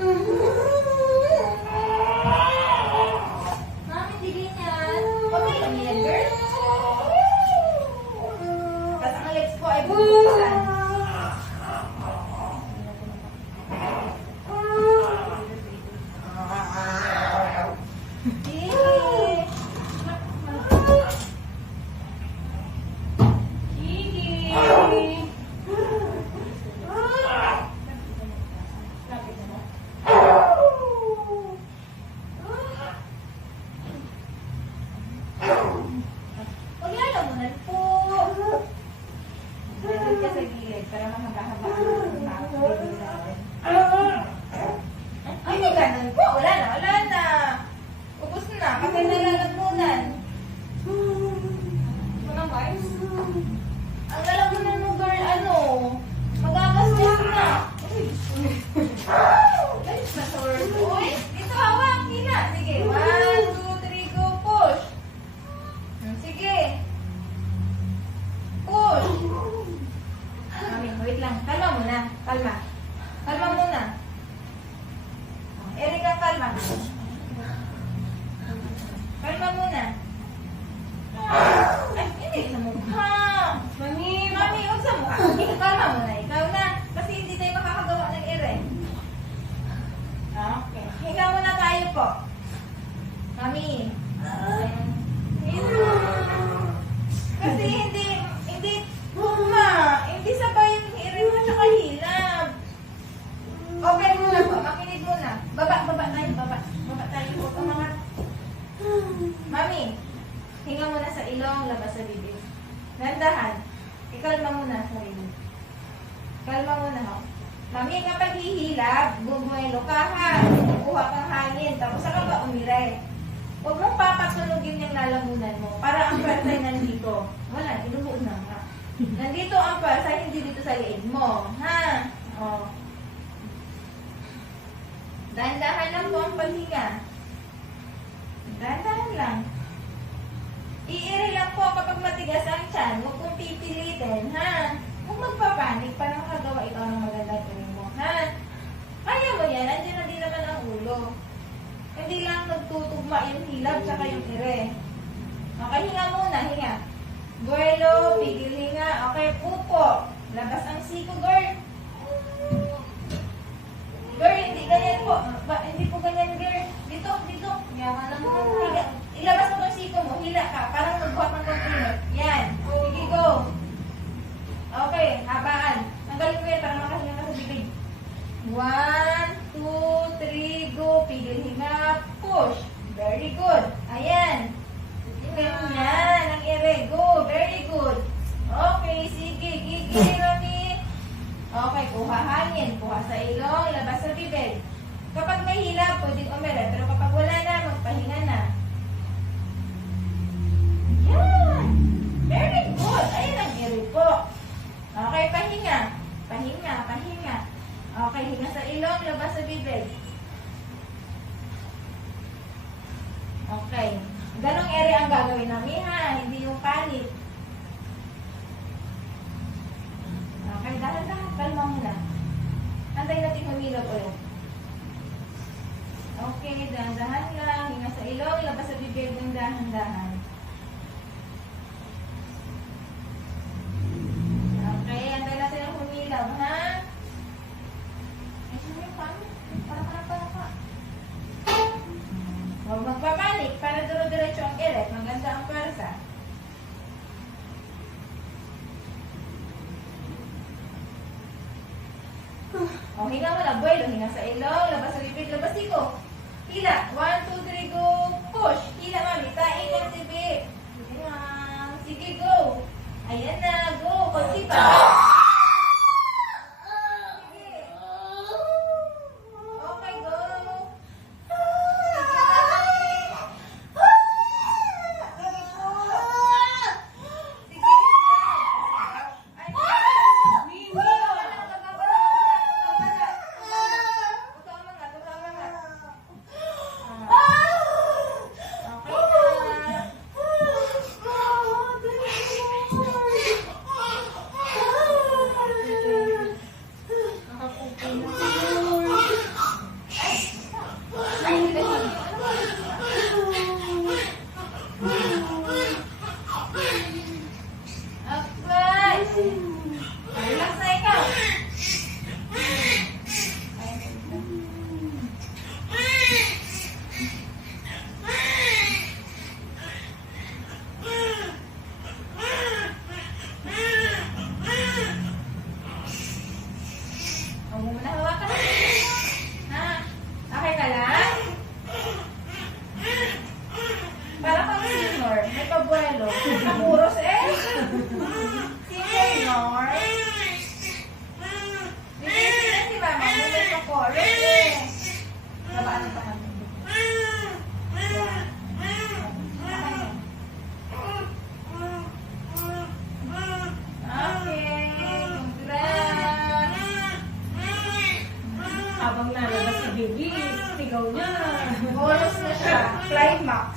Mami, hindi ganyan. Okay lang yan, girl. Tapos ang lips ko ay bubuksan. Paglalamunan po. Nandun ka sa gilid para mahaba-haba ang baby natin. Ay, may ganun po. Wala na. Ubus na. Kasi nalalamunan. Ito na, Mars. Ang lalamunan mo, girl, magagastos na. Ay, nasawar ko. Uy, dito hawak. Hina. Sige, 1, 2, 3, go, push. Sige. Push. Mami, wait lang. Kalma muna. Kalma muna. Erika, kalma. Kalma muna. Ay, hindi sa mukha. Mami, huwag sa mukha. Kalma muna. Ikaw na. Kasi hindi tayo makakagawa ng ere. Okay. Hinga muna tayo po. Mami. Kasi hindi sabay yung ere mo tsaka hilab. Okay muna po. Makinig muna. Baba tayo po. Umangat. Mami, hinga muna sa ilong, labas sa bibig. Nandahan. Ikalma muna sa sarili. Kalma muna ho. Mami, kapag hihilab, bumuelo ka ha. Kukuha kang hangin. Tapos saka ba umiray? Huwag mong papasunugin yung lalamunan mo. Para ang partay nandito. Wala, inubuo na nga. Nandito ang partay, hindi dito sa liig mo. Ha? O. Dahan-dahan lang po ang paghinga. Dahan-dahan lang. Iiri lang po kapag matigas ang tiyan. Huwag kong pipilitin, ha? Huwag magpapanik para makagawa ikaw ng magandang iri mo, ha? Kaya mo yan, andyan na din naman ang ulo. Hindi lang nagtutugma yung hilab tsaka yung ire. Okay, hinga muna, hinga. Buelo, pigil hinga. Okay, pupo. Labas ang siko, girl. Girl, hindi ganyan po. Hindi po ganyan, girl. Dito. Yaman lang mo. Ilabas mo itong siko mo. Hila ka. Parang magbuhat ng container. Yan. Sige, go. Okay, habaan. Tanggalin mo yan para makahinga ka sa bibig. 1, 2, 3, go. Pigil hinga. Push. Very good. Ayan. Ganyan. Ang ere. Go. Very good. Okay, sige. Gigi, Rami. Okay, kuha hangin. Kuha sa ilong. Labas sa bibig. Kapag may hila, pwedeng umere. Pero kapag wala na, magpahinga na. Yan. Very good. Ayan ang ere po. Okay, pahinga. Okay, hinga sa ilong, labas sa bibig. Okay. Ganong ere ang gagawin namin, ha? Hindi yung palit. Okay, dahan-dahan. Kalma muna. Antay natin humilog ulit. Okay, dahan-dahan lang. Hinga sa ilong, labas sa bibig ng dahan-dahan. Okay, antay natin ang humilog, ha? Huwag magpapanik para duro-diretso ang eret. Maganda ang pwersa. O, hinga mo na. Buelo. Hinga sa ilong. Labas sa bibig. Labas siko. Hila. 1, 2, 3, go. Push. Hila, mami. Taing ang bibig. Sige, go. Ayan na. Go. Konti pa. lalabas si baby, sigaw niya. Bonus na siya. Climax.